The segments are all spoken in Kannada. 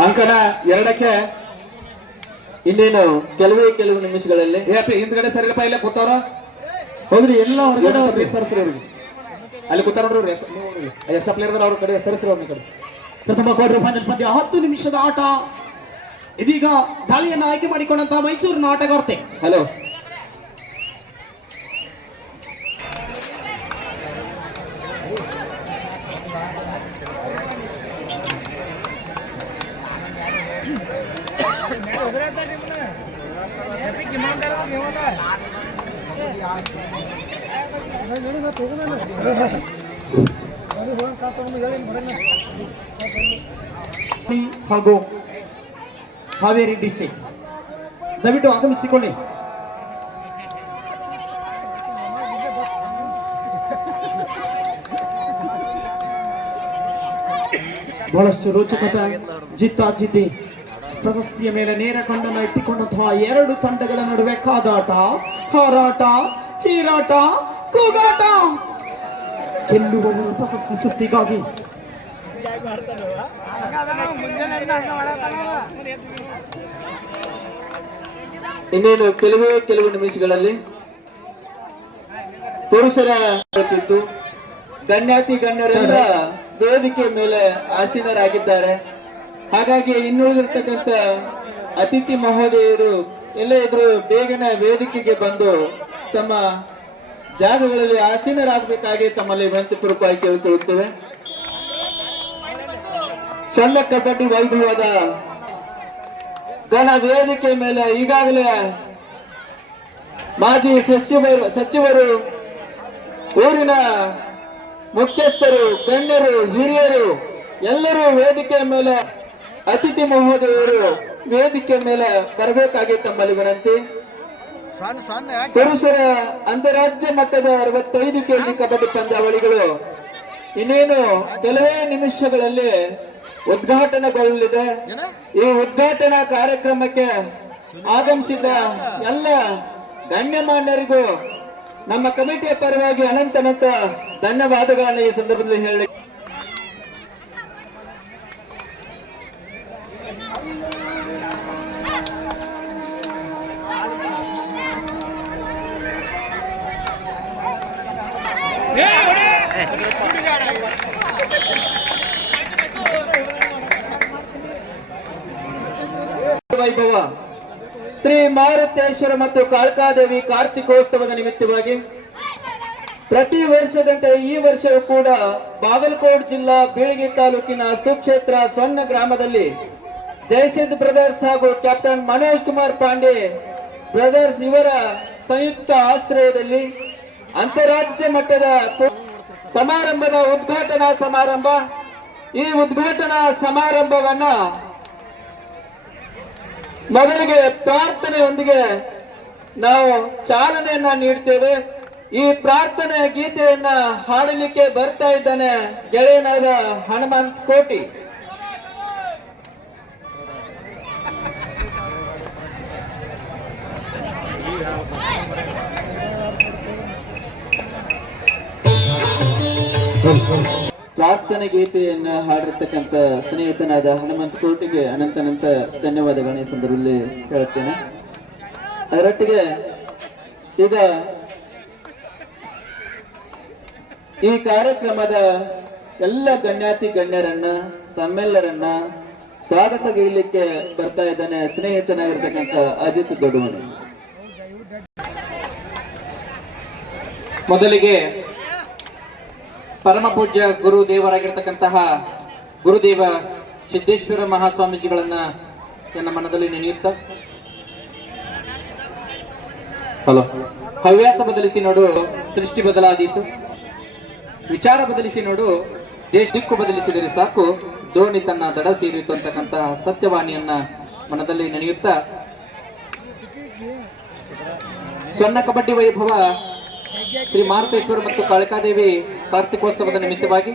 ಅಂಕನ 2ಕ್ಕೆ ಇನ್ನೇನು ಕೆಲವು ನಿಮಿಷಗಳಲ್ಲಿ. ಹಿಂದ್ಗಡೆ ಸರಿಯಪ್ಪ, ಇಲ್ಲೇ ಕೂತವ್ರ ಹೋಗ್ರಿ ಎಲ್ಲ ಹೊರಗಡೆ ಸರಿಸ್ರಿ ಅವ್ರಿಗೆ. ಅಲ್ಲಿ ಕೂತಾರ ನೋಡ್ರಿ, ಎಕ್ಸ್ಟ್ರಾ ಪ್ಲೇಯರ್ ಅವ್ರ ಕಡೆ ಸರಿಸ್ರಿ ಅವ್ರ ಕಡೆ. ಪ್ರಥಮ ಕ್ವಾರ್ಟರ್ ಫೈನಲ್ ಪಂದ್ಯ 10 ನಿಮಿಷದ ಆಟ. ಇದೀಗ ದಾಳಿಯನ್ನು ಆಯ್ಕೆ ಮಾಡಿಕೊಂಡಂತಹ ಮೈಸೂರಿನ ಆಟಗಾರ್ತೆ. ಹಲೋ, ಹಾಗೂ ಹಾವೇರಿ ಡಿಸ್ಟ್ರಿಕ್ಟ್ ದಯವಿಟ್ಟು ಆಗಮಿಸಿಕೊಳ್ಳಿ. ಬಹಳಷ್ಟು ರೋಚಕತೆ, ಜಿದ್ದಾಜಿದ್ದಿ, ಪ್ರಶಸ್ತಿಯ ಮೇಲೆ ನೇರ ಕಣ್ಣನ್ನು ಇಟ್ಟುಕೊಂಡಂತಹ ಎರಡು ತಂಡಗಳ ನಡುವೆ ಕಾದಾಟ, ಹಾರಾಟ, ಚೀರಾಟ, ಕೂಗಾಟ. ಗೆಲ್ಲುವವರು ಪ್ರಶಸ್ತಿ ಸುತ್ತಿಗಾಗಿ. ಇನ್ನೇನು ಕೆಲವು ನಿಮಿಷಗಳಲ್ಲಿ ಪುರುಷರ ಗಣ್ಯಾತಿ ಗಣ್ಯರೆಲ್ಲ ವೇದಿಕೆ ಮೇಲೆ ಆಸೀನರಾಗಿದ್ದಾರೆ. ಹಾಗಾಗಿ ಇನ್ನುಳಿದಿರ್ತಕ್ಕಂಥ ಅತಿಥಿ ಮಹೋದಯರು ಎಲ್ಲ ಇದ್ರು ಬೇಗನೆ ವೇದಿಕೆಗೆ ಬಂದು ತಮ್ಮ ಜಾಗಗಳಲ್ಲಿ ಆಸೀನರಾಗಬೇಕಾಗಿ ತಮ್ಮಲ್ಲಿ ವಿನಂತಿಪೂರ್ವಕವಾಗಿ ಕೇಳಿಕೊಳ್ಳುತ್ತೇವೆ. ಸಣ್ಣ ಕಬಡ್ಡಿ ವೈಭವದ ಘನ ವೇದಿಕೆ ಮೇಲೆ ಈಗಾಗಲೇ ಮಾಜಿ ಸಚಿವರು, ಊರಿನ ಮುಖ್ಯಸ್ಥರು, ಗಣ್ಯರು, ಹಿರಿಯರು ಎಲ್ಲರೂ ವೇದಿಕೆ ಮೇಲೆ, ಅತಿಥಿ ಮಹೋದಯರು ವೇದಿಕೆ ಮೇಲೆ ಬರಬೇಕಾಗಿ ತಮ್ಮಲ್ಲಿ ವಿನಂತಿ. ಪುರುಷರ ಅಂತಾರಾಜ್ಯ ಮಟ್ಟದ 65 kg ಕಬಡ್ಡಿ ಪಂದ್ಯಾವಳಿಗಳು ಇನ್ನೇನು ಕೆಲವೇ ನಿಮಿಷಗಳಲ್ಲಿ ಉದ್ಘಾಟನೆಗೊಳ್ಳಲಿದೆ. ಈ ಉದ್ಘಾಟನಾ ಕಾರ್ಯಕ್ರಮಕ್ಕೆ ಆಗಮಿಸಿದ ಎಲ್ಲ ಗಣ್ಯಮಾನ್ಯರಿಗೂ ನಮ್ಮ ಕಮಿಟಿಯ ಪರವಾಗಿ ಅನಂತ ಧನ್ಯವಾದಗಳನ್ನು ಈ ಸಂದರ್ಭದಲ್ಲಿ ಹೇಳಿ. ವೈಭವ ಶ್ರೀ ಮಾರುತೇಶ್ವರ ಮತ್ತು ಕಾಳಕಾದೇವಿ ಕಾರ್ತಿಕೋತ್ಸವದ ನಿಮಿತ್ತವಾಗಿ ಪ್ರತಿ ವರ್ಷದಂತೆ ಈ ವರ್ಷವೂ ಕೂಡ ಬಾಗಲಕೋಟೆ ಜಿಲ್ಲಾ ಬೀಳಗಿ ತಾಲೂಕಿನ ಸುಕ್ಷೇತ್ರ ಸ್ವರ್ಣ ಗ್ರಾಮದಲ್ಲಿ ಜಯಸಿದ್ಧ ಬ್ರದರ್ಸ್ ಹಾಗೂ ಕ್ಯಾಪ್ಟನ್ ಮನೋಜ್ ಕುಮಾರ್ ಪಾಂಡೆ ಬ್ರದರ್ಸ್ ಇವರ ಸಂಯುಕ್ತ ಆಶ್ರಯದಲ್ಲಿ ಅಂತಾರಾಜ್ಯ ಮಟ್ಟದ ಸಮಾರಂಭದ ಉದ್ಘಾಟನಾ ಸಮಾರಂಭ. ಈ ಉದ್ಘಾಟನಾ ಸಮಾರಂಭವನ್ನ ಮೊದಲಿಗೆ ಪ್ರಾರ್ಥನೆಯೊಂದಿಗೆ ನಾವು ಚಾಲನೆಯನ್ನ ನೀಡ್ತೇವೆ. ಈ ಪ್ರಾರ್ಥನೆ ಗೀತೆಯನ್ನ ಹಾಡಲಿಕ್ಕೆ ಬರ್ತಾ ಇದ್ದಾನೆ ಗೆಳೆಯನಾದ ಹನುಮಂತ್ ಕೋಟಿ. ಪ್ರಾರ್ಥನೆ ಗೀತೆಯನ್ನ ಹಾಡಿರ್ತಕ್ಕಂಥ ಸ್ನೇಹಿತನಾದ ಹನುಮಂತ ಕೋಟಿಗೆ ಅನಂತ ಧನ್ಯವಾದಗಳನ್ನ ಈ ಸಂದರ್ಭದಲ್ಲಿ ಹೇಳುತ್ತೇನೆ. ಅದರೊಟ್ಟಿಗೆ ಈಗ ಈ ಕಾರ್ಯಕ್ರಮದ ಎಲ್ಲ ಗಣ್ಯಾತಿ ಗಣ್ಯರನ್ನ ತಮ್ಮೆಲ್ಲರನ್ನ ಸ್ವಾಗತಗೈಲಿಕ್ಕೆ ಬರ್ತಾ ಇದ್ದಾನೆ ಸ್ನೇಹಿತನಾಗಿರ್ತಕ್ಕಂಥ ಅಜಿತ್ ದೊಡ್ಡಮನಿ. ಮೊದಲಿಗೆ ಪರಮ ಪೂಜ್ಯ ಗುರು ದೇವರಾಗಿರ್ತಕ್ಕಂತಹ ಗುರುದೇವ ಸಿದ್ದೇಶ್ವರ ಮಹಾಸ್ವಾಮೀಜಿಗಳನ್ನ ನನ್ನ ಮನದಲ್ಲಿ ನೆನೆಯುತ್ತ ಹವ್ಯಾಸ ಬದಲಿಸಿ ನೋಡು ಸೃಷ್ಟಿ ಬದಲಾದೀತು, ವಿಚಾರ ಬದಲಿಸಿ ನೋಡು ದೇಶ ದಿಕ್ಕು ಬದಲಿಸಿದರೆ ಸಾಕು, ದೋಣಿ ತನ್ನ ದಡ ಸೇರಿತು ಅಂತಕ್ಕಂತಹ ಸತ್ಯವಾಣಿಯನ್ನ ಮನದಲ್ಲಿ ನೆನೆಯುತ್ತ ಸ್ವರ್ಣ ಕಬಡ್ಡಿ ವೈಭವ ಶ್ರೀ ಮಾರುತೇಶ್ವರ ಮತ್ತು ಕಾಳಿಕಾದೇವಿ ಕಾರ್ತಿಕೋತ್ಸವದ ನಿಮಿತ್ತವಾಗಿ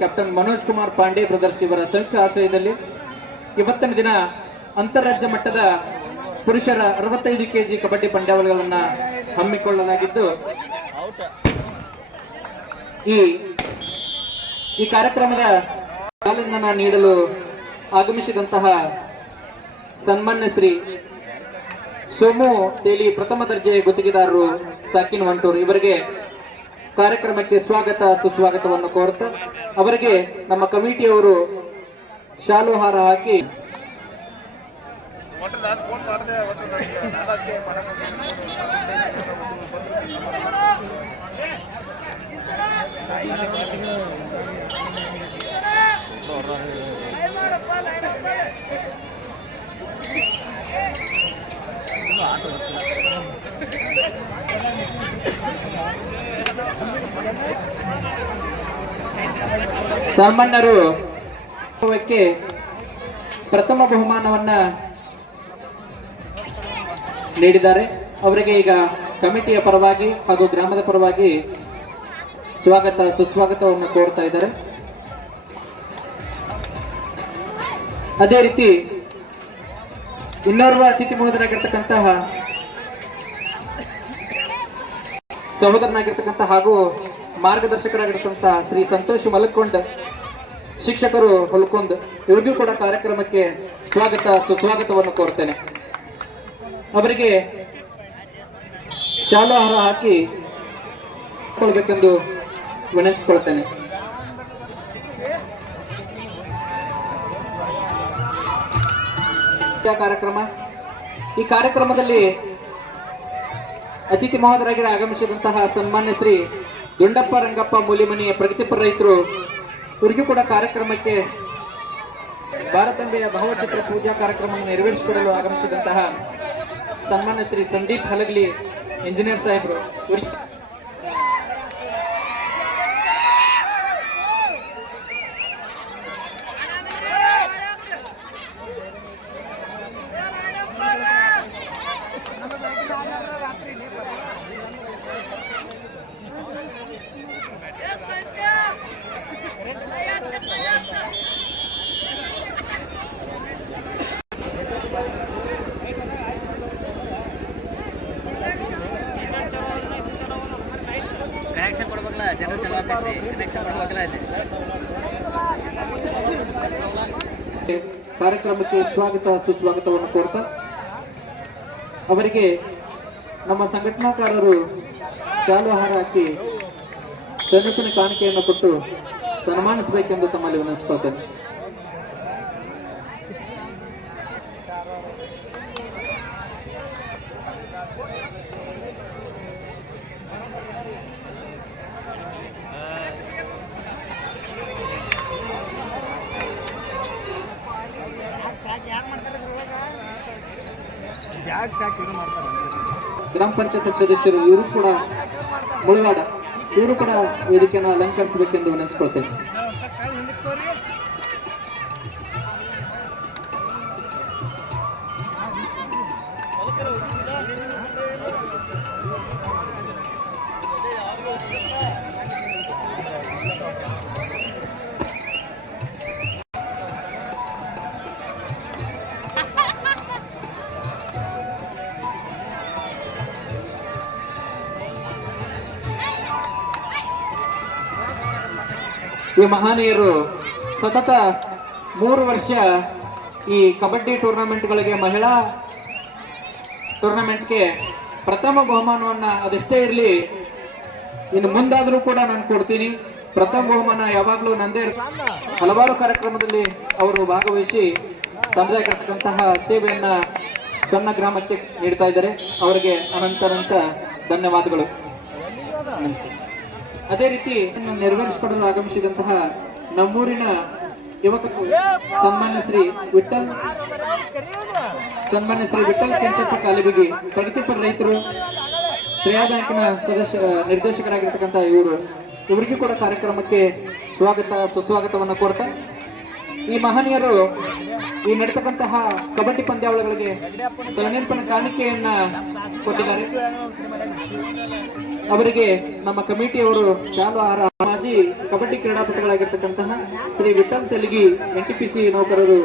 ಕ್ಯಾಪ್ಟನ್ ಮನೋಜ್ ಕುಮಾರ್ ಪಾಂಡೆ ಬ್ರದರ್ಸ್ ಇವರ ಸಂಯುಕ್ತ ಆಶ್ರಯದಲ್ಲಿ ಇವತ್ತಿನ ದಿನ ಅಂತಾರಾಜ್ಯ ಮಟ್ಟದ ಪುರುಷರ 65 kg ಕಬಡ್ಡಿ ಪಂದ್ಯಾವಳಿಗಳನ್ನ ಹಮ್ಮಿಕೊಳ್ಳಲಾಗಿದ್ದು, ಈ ಕಾರ್ಯಕ್ರಮದ ಚಾಲನೆಯನ್ನು ನೀಡಲು ಆಗಮಿಸಿದಂತಹ ಸನ್ಮಾನ್ಯ ಶ್ರೀ ಸೋಮು ತೇಲಿ ಪ್ರಥಮ ದರ್ಜೆ ಗುತ್ತಿಗೆದಾರರು ಸಾಕಿನ್ ವಂಟೂರು ಇವರಿಗೆ ಕಾರ್ಯಕ್ರಮಕ್ಕೆ ಸ್ವಾಗತ ಸುಸ್ವಾಗತವನ್ನು ಕೋರುತ್ತಾ ಅವರಿಗೆ ನಮ್ಮ ಕಮಿಟಿಯವರು ಶಾಲು ಹಾರ ಹಾಕಿ ಸಾಮಾನ್ಯರು ಪ್ರಥಮ ಬಹುಮಾನವನ್ನ ನೀಡಿದ್ದಾರೆ. ಅವರಿಗೆ ಈಗ ಕಮಿಟಿಯ ಪರವಾಗಿ ಹಾಗೂ ಗ್ರಾಮದ ಪರವಾಗಿ ಸ್ವಾಗತ ಸುಸ್ವಾಗತವನ್ನು ಕೋರ್ತಾ ಇದ್ದಾರೆ. ಅದೇ ರೀತಿ ಇನ್ನೋರ್ವ ಅತಿಥಿ ಮಹೋದಯರಾಗಿರ್ತಕ್ಕಂತಹ ಸಹೋದರನಾಗಿರ್ತಕ್ಕಂಥ ಹಾಗೂ ಮಾರ್ಗದರ್ಶಕರಾಗಿರ್ತಕ್ಕಂತಹ ಶ್ರೀ ಸಂತೋಷ್ ಮಲಕೊಂಡ್ ಶಿಕ್ಷಕರು ಹೊಲ್ಕೊಂಡ್ ಇವರಿಗೂ ಕೂಡ ಕಾರ್ಯಕ್ರಮಕ್ಕೆ ಸ್ವಾಗತ ಸುಸ್ವಾಗತವನ್ನು ಕೋರ್ತೇನೆ. ಅವರಿಗೆ ಶಾಲು ಹಾರ ಹಾಕಿ ಕೊಡಬೇಕೆಂದು ವಿನಂತಿಸಿಕೊಳ್ತೇನೆ. ಈ ಕಾರ್ಯಕ್ರಮದಲ್ಲಿ ಅತಿಥಿ ಮಹೋದಯರಾಗಿ ಆಗಮಿಸಿದಂತಹ ಸನ್ಮಾನ್ಯ ಶ್ರೀ ದುಂಡಪ್ಪ ರಂಗಪ್ಪ ಮೂಲಿಮನಿಯ ಪ್ರಗತಿಪರ ರೈತರು ಇವರಿಗೂ ಕೂಡ ಕಾರ್ಯಕ್ರಮಕ್ಕೆ ಭಾರತಾಂಬೆಯ ಭಾವಚಿತ್ರ ಪೂಜಾ ಕಾರ್ಯಕ್ರಮವನ್ನು ನೆರವೇರಿಸಿಕೊಡಲು ಆಗಮಿಸಿದಂತಹ ಸನ್ಮಾನ್ಯ ಶ್ರೀ ಸಂದೀಪ್ ಹಲಗಲಿ ಇಂಜಿನಿಯರ್ ಸಾಹೇಬರು ಇವರಿಗೆ ಕನೆಕ್ಷನ್ ಕೊಡ್ಬೇಕಲ್ಲ, ಜನರು ಚಲವಾಕೈತಿ, ಕನೆಕ್ಷನ್ ಕೊಡ್ಬೇಕಲ್ಲ ಇಲ್ಲಿ. ಕಾರ್ಯಕ್ರಮಕ್ಕೆ ಸ್ವಾಗತ ಸುಸ್ವಾಗತವನ್ನು ಕೋರ್ತಾ ಅವರಿಗೆ ನಮ್ಮ ಸಂಘಟನಾಕಾರರು ಶಾಲು ಹಾರ ಹಾಕಿ ಸನ್ನಿಪಿನ ಕಾಣಿಕೆಯನ್ನು ಕೊಟ್ಟು ಸನ್ಮಾನಿಸಬೇಕೆಂದು ತಮ್ಮಲ್ಲಿ ವಿನಂತಿಸಿಕೊಳ್ತೇನೆ. ಗ್ರಾಮ ಪಂಚಾಯತ್ ಸದಸ್ಯರು ಇವರು ಕೂಡ ಮುಳವಾಡ ಇವರು ಕೂಡ ವೇದಿಕೆಯನ್ನು ಅಲಂಕರಿಸಬೇಕೆಂದು ವಿನಂತಿಸಿಕೊಳ್ತೇನೆ. ಈ ಮಹನೀಯರು ಸತತ 3 ವರ್ಷ ಈ ಕಬಡ್ಡಿ ಟೂರ್ನಮೆಂಟ್ಗಳಿಗೆ ಮಹಿಳಾ ಟೂರ್ನಮೆಂಟ್ಗೆ ಪ್ರಥಮ ಬಹುಮಾನವನ್ನ ಅದೆಷ್ಟೇ ಇರಲಿ ಇನ್ನು ಮುಂದಾದರೂ ಕೂಡ ನಾನು ಕೊಡ್ತೀನಿ. ಪ್ರಥಮ ಬಹುಮಾನ ಯಾವಾಗಲೂ ನಂದೇ. ಹಲವಾರು ಕಾರ್ಯಕ್ರಮದಲ್ಲಿ ಅವರು ಭಾಗವಹಿಸಿ ತಮ್ಮದಾಗಿರ್ತಕ್ಕಂತಹ ಸೇವೆಯನ್ನ ಸಣ್ಣ ಗ್ರಾಮಕ್ಕೆ ನೀಡ್ತಾ ಇದ್ದಾರೆ. ಅವರಿಗೆ ಅನಂತ ಧನ್ಯವಾದಗಳು. ಅದೇ ರೀತಿ ನೆರವೇರಿಸಿಕೊಡಲು ಆಗಮಿಸಿದಂತಹ ನಮ್ಮೂರಿನ ಯುವಕರು ಸನ್ಮಾನ್ಯ ಶ್ರೀ ವಿಠಲ್ ಕೆಂಚಪ್ಪ ಕಾಲಿಬಿಗಿ ಪ್ರಗತಿಪರ ರೈತರು ಶ್ರೇಯಾ ಬ್ಯಾಂಕಿನ ನಿರ್ದೇಶಕರಾಗಿರ್ತಕ್ಕಂಥ ಇವರಿಗೂ ಕೂಡ ಕಾರ್ಯಕ್ರಮಕ್ಕೆ ಸ್ವಾಗತ ಸುಸ್ವಾಗತವನ್ನು ಕೋರ್ತಾ ಈ ಮಹನೀಯರು ಈ ನಡೆತಕ್ಕಂತಹ ಕಬಡ್ಡಿ ಪಂದ್ಯಾವಳಿಗಳಿಗೆ ಸವಿನೆನಪಿನ ಕಾಣಿಕೆಯನ್ನ ಕೊಟ್ಟಿದ್ದಾರೆ. ಅವರಿಗೆ ನಮ್ಮ ಕಮಿಟಿಯವರು ಶಾಲು ಹಾರ ಮಾಜಿ ಕಬಡ್ಡಿ ಕ್ರೀಡಾಪಟುಗಳಾಗಿರ್ತಕ್ಕಂತಹ ಶ್ರೀ ವಿಠಲ್ ತೆಲಗಿ NTPC ನೌಕರರು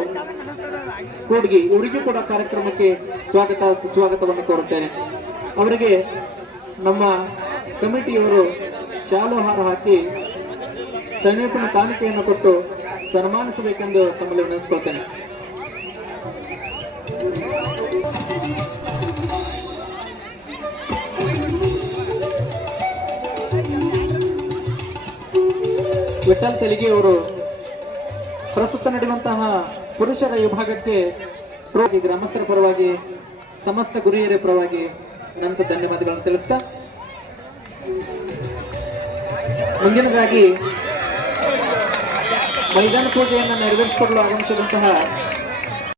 ಕೂಡ್ಗಿ ಇವರಿಗೂ ಕೂಡ ಕಾರ್ಯಕ್ರಮಕ್ಕೆ ಸ್ವಾಗತ ಸುಸ್ವಾಗತವನ್ನು ಕೋರುತ್ತೇನೆ. ಅವರಿಗೆ ನಮ್ಮ ಕಮಿಟಿಯವರು ಶಾಲು ಹಾರ ಹಾಕಿ ಸವಿನೆನಪಿನ ಕಾಣಿಕೆಯನ್ನು ಕೊಟ್ಟು ಸನ್ಮಾನಿಸಬೇಕೆಂದು ತಮ್ಮಲ್ಲಿ ವಿನಂತಿಸಿಕೊಳ್ತೇನೆ. ವಿಠಲ್ ತೆಲಿಗೆ ಅವರು ಪ್ರಸ್ತುತ ನಡೆಯುವಂತಹ ಪುರುಷರ ವಿಭಾಗಕ್ಕೆ ಗ್ರಾಮಸ್ಥರ ಪರವಾಗಿ ಸಮಸ್ತ ಗುರಿಯರ ಪರವಾಗಿ ಅನಂತ ಧನ್ಯವಾದಗಳನ್ನು ತಿಳಿಸ್ತಾ ಮುಂದಿನದಾಗಿ ಮೈದಾನ ಪೂಜೆಯನ್ನು ನೆರವೇರಿಸಿಕೊಳ್ಳಲು ಆಗಮಿಸಿದಂತಹ